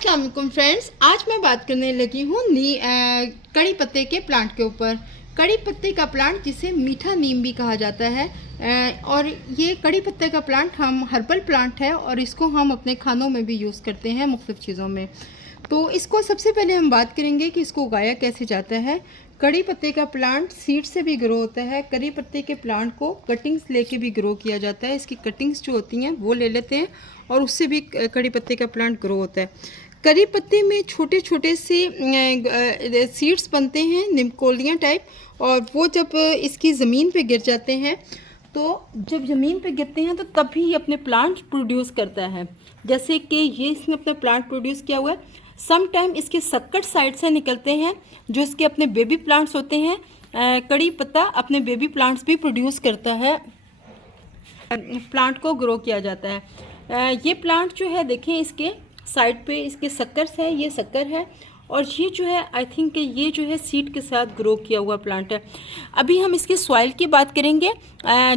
अस्सलाम वालेकुम फ्रेंड्स, आज मैं बात करने लगी हूँ कड़ी पत्ते के प्लांट के ऊपर। कड़ी पत्ते का प्लांट जिसे मीठा नीम भी कहा जाता है और ये कड़ी पत्ते का प्लांट हम हर्बल प्लांट है और इसको हम अपने खानों में भी यूज़ करते हैं मुख्तलिफ़ चीज़ों में। तो इसको सबसे पहले हम बात करेंगे कि इसको उगाया कैसे जाता है। कड़ी पत्ते का प्लांट सीड से भी ग्रो होता है। कड़ी पत्ते के प्लांट को कटिंग्स लेके भी ग्रो किया जाता है। इसकी कटिंग्स जो होती हैं वो ले लेते हैं और उससे भी कड़ी पत्ते का प्लांट ग्रो होता है। कड़ी पत्ते में छोटे छोटे से सीड्स बनते हैं निमकोलियाँ टाइप, और वो जब इसकी ज़मीन पे गिर जाते हैं तो जब ज़मीन पे गिरते हैं तो तभी ये अपने प्लांट प्रोड्यूस करता है। जैसे कि ये इसने अपना प्लांट प्रोड्यूस किया हुआ है। सम टाइम इसके सक्कट साइड से निकलते हैं जो इसके अपने बेबी प्लांट्स होते हैं। कड़ी पत्ता अपने बेबी प्लांट्स भी प्रोड्यूस करता है, प्लांट को ग्रो किया जाता है। ये प्लांट जो है देखें, इसके साइड पे इसके सक्कर्स है, ये सक्कर है और ये जो है आई थिंक ये जो है सीड के साथ ग्रो किया हुआ प्लांट है। अभी हम इसके सॉइल की बात करेंगे।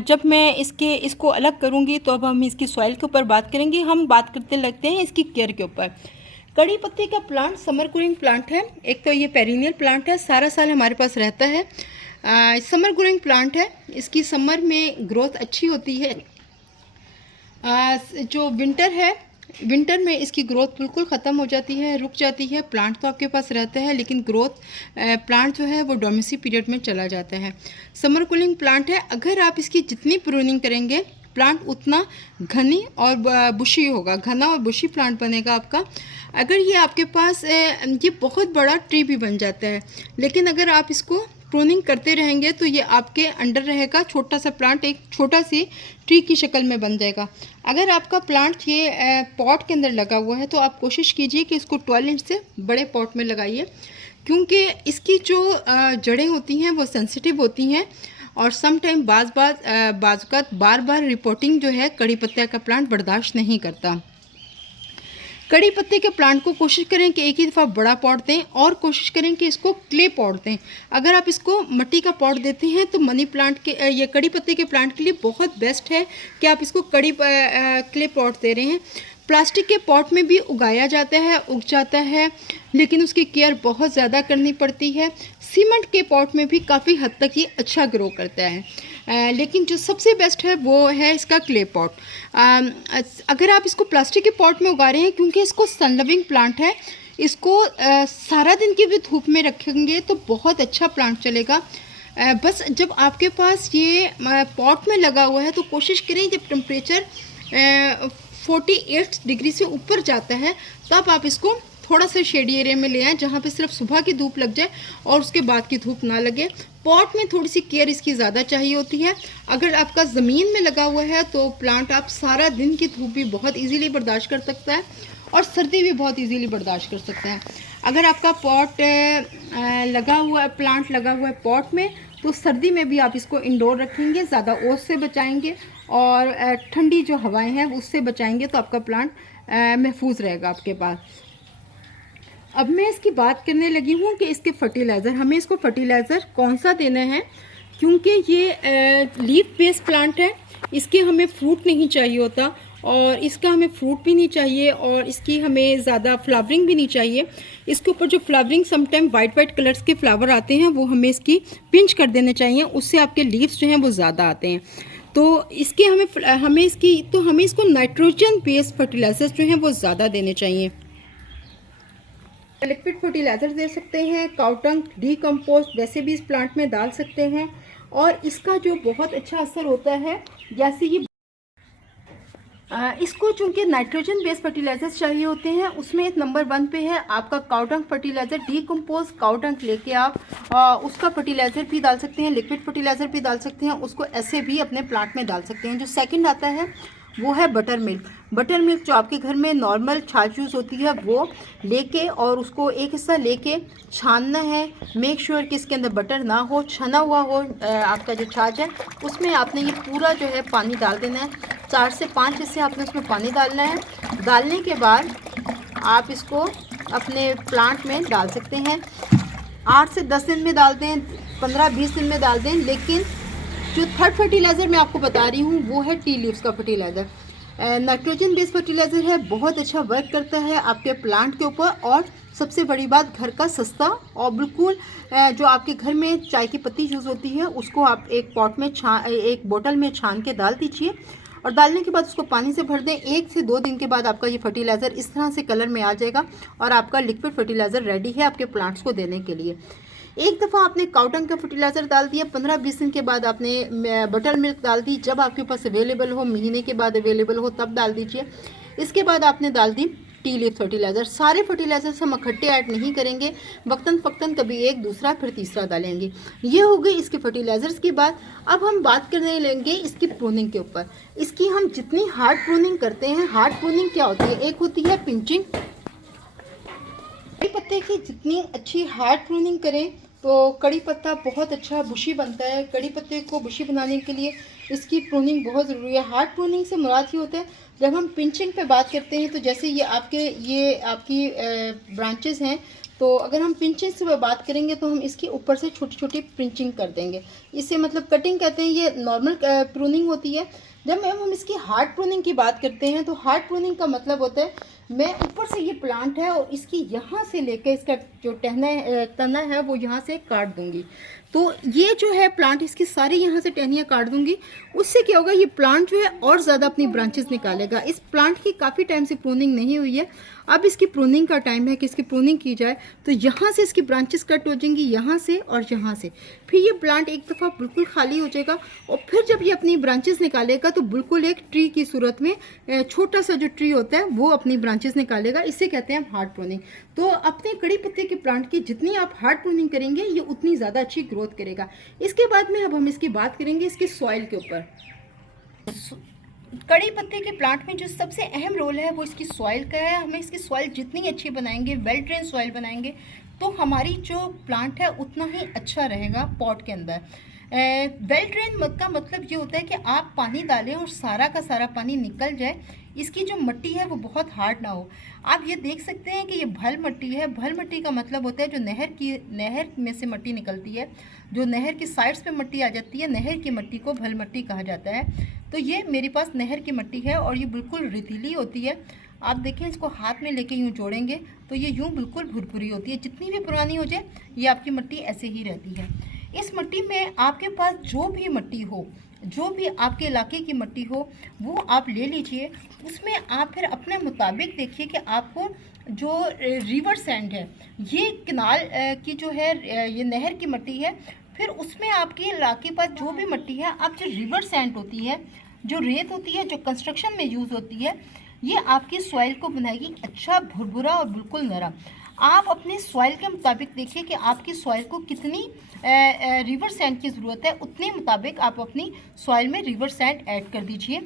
जब मैं इसको अलग करूँगी तो अब हम इसकी सॉइल के ऊपर बात करेंगे। हम बात करते लगते हैं इसकी केयर के ऊपर। कड़ी पत्ते का प्लांट समर ग्रोइंग प्लांट है। एक तो ये पेरिनियल प्लांट है, सारा साल हमारे पास रहता है। समर ग्रोइंग प्लांट है, इसकी समर में ग्रोथ अच्छी होती है। जो विंटर है, विंटर में इसकी ग्रोथ बिल्कुल ख़त्म हो जाती है, रुक जाती है। प्लांट तो आपके पास रहता है लेकिन ग्रोथ प्लांट जो है वो डोमेसी पीरियड में चला जाता है। समर कूलिंग प्लांट है। अगर आप इसकी जितनी प्रूनिंग करेंगे प्लांट उतना घनी और बुशी होगा, घना और बुशी प्लांट बनेगा आपका। अगर ये आपके पास ये बहुत बड़ा ट्री भी बन जाता है, लेकिन अगर आप इसको प्रूनिंग करते रहेंगे तो ये आपके अंडर रहेगा। छोटा सा प्लांट एक छोटा सी ट्री की शक्ल में बन जाएगा। अगर आपका प्लांट ये पॉट के अंदर लगा हुआ है तो आप कोशिश कीजिए कि इसको 12 इंच से बड़े पॉट में लगाइए, क्योंकि इसकी जो जड़ें होती हैं वो सेंसिटिव होती हैं और सम टाइम बार बार रिपोर्टिंग जो है कड़ी पत्ते का प्लांट बर्दाश्त नहीं करता। कड़ी पत्ते के प्लांट को कोशिश करें कि एक ही दफ़ा बड़ा पॉट दें और कोशिश करें कि इसको क्ले पॉट दें। अगर आप इसको मिट्टी का पॉट देते हैं तो मनी प्लांट के ये कड़ी पत्ते के प्लांट के लिए बहुत बेस्ट है कि आप इसको क्ले पॉट दे रहे हैं। प्लास्टिक के पॉट में भी उगाया जाता है, उग जाता है, लेकिन उसकी केयर बहुत ज़्यादा करनी पड़ती है। सीमेंट के पॉट में भी काफ़ी हद तक ये अच्छा ग्रो करता है, लेकिन जो सबसे बेस्ट है वो है इसका क्ले पॉट। अगर आप इसको प्लास्टिक के पॉट में उगा रहे हैं, क्योंकि इसको सन लविंग प्लांट है, इसको सारा दिन की भी धूप में रखेंगे तो बहुत अच्छा प्लांट चलेगा। बस जब आपके पास ये पॉट में लगा हुआ है तो कोशिश करें जब टेम्परेचर 48 डिग्री से ऊपर जाता है तब आप इसको थोड़ा सा शेडी एरिया में ले आएँ जहाँ पे सिर्फ सुबह की धूप लग जाए और उसके बाद की धूप ना लगे। पॉट में थोड़ी सी केयर इसकी ज़्यादा चाहिए होती है। अगर आपका ज़मीन में लगा हुआ है तो प्लांट आप सारा दिन की धूप भी बहुत इजीली बर्दाश्त कर सकता है और सर्दी भी बहुत इजीली बर्दाश्त कर सकता है। अगर आपका प्लांट लगा हुआ है पॉट में तो सर्दी में भी आप इसको इंडोर रखेंगे, ज़्यादा ओस से बचाएंगे और ठंडी जो हवाएं हैं उससे बचाएंगे तो आपका प्लांट महफूज रहेगा आपके पास। अब मैं इसकी बात करने लगी हूँ कि इसके फर्टिलाइज़र, हमें इसको फर्टिलाइज़र कौन सा देना है, क्योंकि ये लीफ बेस्ड प्लांट है। इसके हमें फ्रूट नहीं चाहिए होता और इसका हमें फ्रूट भी नहीं चाहिए और इसकी हमें ज़्यादा फ्लावरिंग भी नहीं चाहिए। इसके ऊपर जो फ्लावरिंग समटाइम वाइट कलर्स के फ्लावर आते हैं वो हमें इसकी पिंच कर देने चाहिए, उससे आपके लीव्स जो हैं वो ज़्यादा आते हैं। तो इसके हमें इसको नाइट्रोजन बेस्ड फर्टिलाइज़र्स जो हैं वो ज़्यादा देने चाहिए। लिक्विड फर्टिलाइज़र दे सकते हैं, काउटंग डीकम्पोस्ट वैसे भी इस प्लांट में डाल सकते हैं और इसका जो बहुत अच्छा असर होता है, जैसे ये इसको चूँकि नाइट्रोजन बेस्ड फर्टिलाइजर्स चाहिए होते हैं, उसमें नंबर 1 पे है आपका काउटंग फर्टिलाइज़र। डीकम्पोज काउटंग लेके आप उसका फर्टिलाइज़र भी डाल सकते हैं, लिक्विड फर्टिलाइज़र भी डाल सकते हैं, उसको ऐसे भी अपने प्लांट में डाल सकते हैं। जो सेकंड आता है वो है बटर मिल्क। बटर मिल्क जो आपके घर में नॉर्मल छाछ यूज़ होती है वो लेके और उसको एक हिस्सा लेके छानना है। मेक श्योर कि इसके अंदर बटर ना हो, छना हुआ हो आपका जो छाछ है, उसमें आपने ये पूरा जो है पानी डाल देना है। 4 से 5 हिस्से आपने उसमें पानी डालना है। डालने के बाद आप इसको अपने प्लांट में डाल सकते हैं। 8 से 10 दिन में डाल दें, 15-20 दिन में डाल दें। लेकिन जो थर्ड फर्टिलाइज़र मैं आपको बता रही हूँ वो है टी लीव्स का फर्टिलाइज़र। नाइट्रोजन बेस्ड फर्टिलाइज़र है, बहुत अच्छा वर्क करता है आपके प्लांट के ऊपर। और सबसे बड़ी बात, घर का सस्ता और बिल्कुल जो आपके घर में चाय की पत्ती यूज़ होती है उसको आप एक बोतल में छान के डाल दीजिए और डालने के बाद उसको पानी से भर दें। 1 से 2 दिन के बाद आपका ये फर्टिलाइज़र इस तरह से कलर में आ जाएगा और आपका लिक्विड फर्टिलाइज़र रेडी है आपके प्लांट्स को देने के लिए। एक दफ़ा आपने काउडंग का फर्टिलाइज़र डाल दिया, 15-20 दिन के बाद आपने बटर मिल्क डाल दी, जब आपके पास अवेलेबल हो, महीने के बाद अवेलेबल हो तब डाल दीजिए। इसके बाद आपने डाल दी टी लीफ फर्टिलाइज़र। सारे फर्टिलाइज़र्स हम इकट्ठे ऐड नहीं करेंगे, वक्तन फ़क्तन कभी एक, दूसरा, फिर तीसरा डालेंगे। ये हो गई इसके फर्टिलाइज़र्स की बात। अब हम बात करने लेंगे इसकी प्रूनिंग के ऊपर। इसकी हम जितनी हार्ड प्रूनिंग करते हैं, हार्ड प्रूनिंग क्या होती है? एक होती है पिंचिंग। कड़ी पत्ते की जितनी अच्छी हार्ड प्रूनिंग करें तो कड़ी पत्ता बहुत अच्छा बुशी बनता है। कड़ी पत्ते को बुशी बनाने के लिए इसकी प्रूनिंग बहुत ज़रूरी है। हार्ड प्रूनिंग से मुराद ये होता है, जब हम पिंचिंग पे बात करते हैं तो जैसे ये आपकी ब्रांचेस हैं, तो अगर हम पिंचिंग से बात करेंगे तो हम इसके ऊपर से छोटी छोटी पिंचिंग कर देंगे। इसे मतलब कटिंग कहते हैं, ये नॉर्मल प्रूनिंग होती है। जब हम इसकी हार्ड प्रूनिंग की बात करते हैं तो हार्ड प्रूनिंग का मतलब होता है, मैं ऊपर से ये प्लांट है और इसकी यहाँ से लेकर इसका जो तना है वो यहाँ से काट दूंगी। तो ये जो है प्लांट, इसकी सारी यहाँ से टहनियाँ काट दूंगी। उससे क्या होगा, ये प्लांट जो है और ज़्यादा अपनी ब्रांचेस निकालेगा। इस प्लांट की काफ़ी टाइम से प्रूनिंग नहीं हुई है, अब इसकी प्रूनिंग का टाइम है कि इसकी प्रूनिंग की जाए। तो यहाँ से इसकी ब्रांचेस कट हो जाएंगी, यहाँ से और यहाँ से। फिर ये प्लांट एक दफ़ा बिल्कुल खाली हो जाएगा और फिर जब ये अपनी ब्रांचेस निकालेगा तो बिल्कुल एक ट्री की सूरत में, छोटा सा जो ट्री होता है वो अपनी ब्रांचेस निकालेगा। इसे कहते हैं हार्ड प्रूनिंग। तो अपने कड़ी पत्ते के प्लांट की जितनी आप हार्ड प्रूनिंग करेंगे ये उतनी ज़्यादा अच्छी ग्रोथ करेगा। इसके बाद में अब हम इसकी बात करेंगे इसके सॉइल के ऊपर। कड़ी पत्ते के प्लांट में जो सबसे अहम रोल है वो इसकी सॉइल का है। हमें इसकी सॉइल जितनी अच्छी बनाएंगे, वेल ड्रेन सॉइल बनाएंगे, तो हमारी जो प्लांट है उतना ही अच्छा रहेगा पॉट के अंदर। वेल ड्रेन का मतलब ये होता है कि आप पानी डालें और सारा का सारा पानी निकल जाए, इसकी जो मिट्टी है वो बहुत हार्ड ना हो। आप ये देख सकते हैं कि ये भल मिट्टी है। भल मिट्टी का मतलब होता है जो नहर में से मिट्टी निकलती है, जो नहर की साइड्स पे मिट्टी आ जाती है, नहर की मिट्टी को भल मिट्टी कहा जाता है। तो ये मेरे पास नहर की मिट्टी है और ये बिल्कुल रेतीली होती है। आप देखें, इसको हाथ में लेके यूँ जोड़ेंगे तो ये यूँ बिल्कुल भुरभुरी होती है। जितनी भी पुरानी हो जाए ये आपकी मिट्टी ऐसे ही रहती है। इस मिट्टी में आपके पास जो भी मिट्टी हो, जो भी आपके इलाके की मिट्टी हो, वो आप ले लीजिए। उसमें आप फिर अपने मुताबिक देखिए कि आपको जो रिवर सैंड है, ये किनाल की जो है, ये नहर की मिट्टी है, फिर उसमें आपके इलाके पर जो भी मिट्टी है, आप जो रिवर सैंड होती है, जो रेत होती है, जो कंस्ट्रक्शन में यूज़ होती है, ये आपकी सॉइल को बनाएगी अच्छा भुरभुरा और बिल्कुल नरम। आप अपने सॉइल के मुताबिक देखिए कि आपकी सॉइल को कितनी रिवर सैंड की ज़रूरत है, उतने मुताबिक आप अपनी सॉइल में रिवर सैंड ऐड कर दीजिए।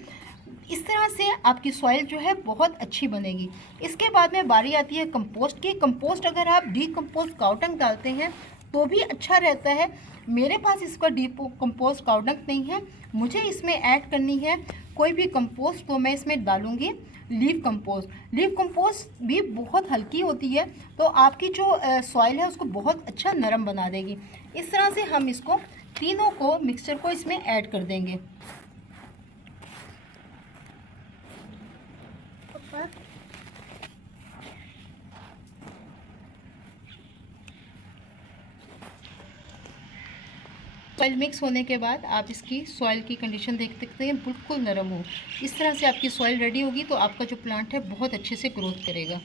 इस तरह से आपकी सॉइल जो है बहुत अच्छी बनेगी। इसके बाद में बारी आती है कंपोस्ट की। कंपोस्ट अगर आप डीकम्पोस्ट काउडंग डालते हैं तो भी अच्छा रहता है। मेरे पास इसका डीकम्पोस्ट काउडंग नहीं है, मुझे इसमें ऐड करनी है कोई भी कंपोस्ट, तो मैं इसमें डालूँगी लीफ कंपोस्ट। लीफ कंपोस्ट भी बहुत हल्की होती है, तो आपकी जो सॉइल है उसको बहुत अच्छा नरम बना देगी। इस तरह से हम इसको तीनों को मिक्सचर को इसमें ऐड कर देंगे। सॉइल मिक्स होने के बाद आप इसकी सॉइल की कंडीशन देख सकते हैं, बिल्कुल नरम हो। इस तरह से आपकी सॉइल रेडी होगी तो आपका जो प्लांट है बहुत अच्छे से ग्रोथ करेगा।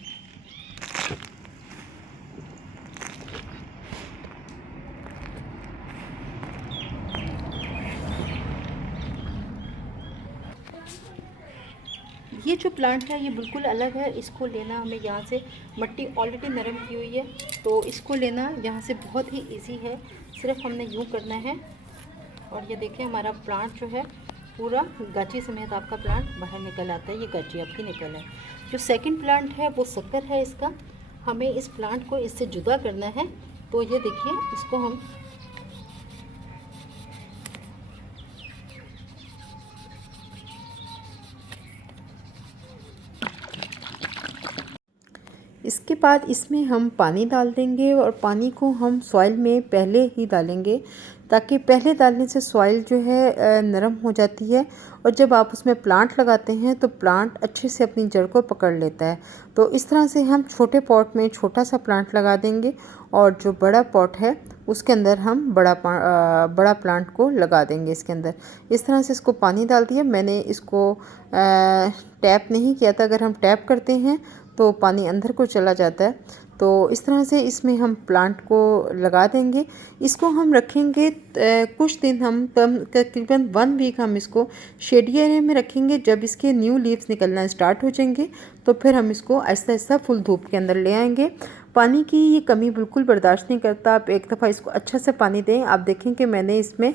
ये जो प्लांट है ये बिल्कुल अलग है। इसको लेना हमें यहाँ से, मिट्टी ऑलरेडी नरम की हुई है तो इसको लेना यहाँ से बहुत ही इजी है। सिर्फ हमने यूँ करना है और ये देखिए हमारा प्लांट जो है पूरा गाची समेत आपका प्लांट बाहर निकल आता है। ये गाची आपकी निकल है। जो सेकंड प्लांट है वो शक्कर है इसका। हमें इस प्लांट को इससे जुदा करना है, तो ये देखिए इसको हम इसके बाद इसमें हम पानी डाल देंगे और पानी को हम सॉइल में पहले ही डालेंगे ताकि पहले डालने से सॉइल जो है नरम हो जाती है और जब आप उसमें प्लांट लगाते हैं तो प्लांट अच्छे से अपनी जड़ को पकड़ लेता है। तो इस तरह से हम छोटे पॉट में छोटा सा प्लांट लगा देंगे और जो बड़ा पॉट है उसके अंदर हम बड़ा प्लांट को लगा देंगे इसके अंदर। इस तरह से इसको पानी डाल दिया। मैंने इसको टैप नहीं किया था। अगर हम टैप करते हैं तो पानी अंदर को चला जाता है। तो इस तरह से इसमें हम प्लांट को लगा देंगे। इसको हम रखेंगे कुछ दिन, हम तकरीबन 1 वीक हम इसको शेडी एरिया में रखेंगे। जब इसके न्यू लीव्स निकलना स्टार्ट हो जाएंगे तो फिर हम इसको आहिस्ता आहिस्ता फुल धूप के अंदर ले आएंगे। पानी की ये कमी बिल्कुल बर्दाश्त नहीं करता। आप एक दफ़ा इसको अच्छा से पानी दें। आप देखें कि मैंने इसमें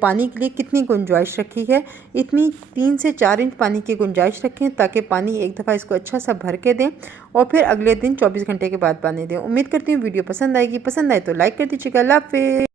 पानी के लिए कितनी गुंजाइश रखी है। इतनी 3 से 4 इंच पानी की गुंजाइश रखें ताकि पानी एक दफ़ा इसको अच्छा सा भर के दें और फिर अगले दिन 24 घंटे के बाद पानी दें। उम्मीद करती हूँ वीडियो पसंद आएगी। पसंद आए तो लाइक कर दीजिएगा। अल्लाह हाफ़िज़।